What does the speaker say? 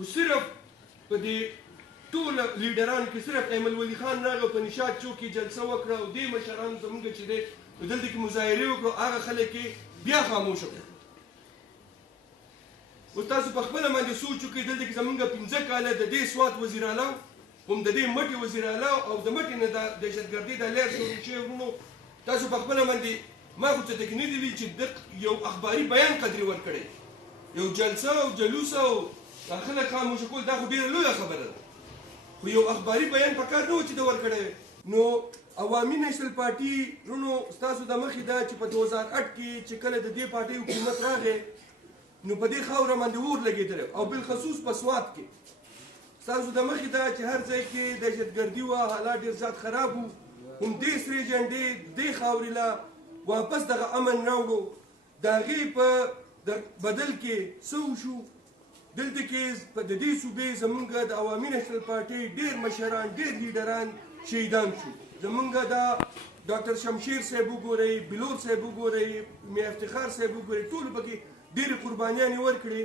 خو صرف په دې ټول لیډرانو کې صرف ایمل ولی خان راغی په نشاط چوک کې جلسه وکړه او دې مشرانو زموږ چې دی نو دلته کې مظاهرې وکړو هغه خلک یې بیا خاموشه کړل. اوس تاسو په خپله باندې سوچ وکړئ دلته کې زموږ 15 کاله د دې سوات وزیر اعلی هم د دې مټې وزیر اعلی او د مټې نه د دهشتګردۍ دا لیر شروع شوی ورونو تاسو په خپله باندې ما خو څه ته کې نه دي ویلي چې د یو اخباري بیان قدرې ورکړی یو جلسه او جلوس او خلک خاموشه کول دا خو ډېره لویه خبره ده خو یو اخباري بیان پکار نه و چې ده ورکړی نو عوامي نیشنل پارټي رونو ستاسو د مخې ده چې په 2008 کې چې کله د دې پارټۍ حکومت راغی نو په دې خاوره باندې اور لګېدلی او بالخصوص په سوات کې ستاسو د مخې ده چې هر ځای کې دهشتګردي وه حالات ډېر زیات خراب وو هم دې سرې جنډې دې خاورې له واپس دغه امن راوړو د هغې په بدل کې څه وشو دلته کې د دې صوبې زمونږ د عوامي نیشنل پارټۍ ډېر مشران ډېر لیډران شهیدان شو زمونږ دا ډاکټر شمشیر صاحب وګورئ بلور صاحب وګورئ میا افتخار صاحب وګورئ ټولو پکې ډېرې قربانیانې ورکړې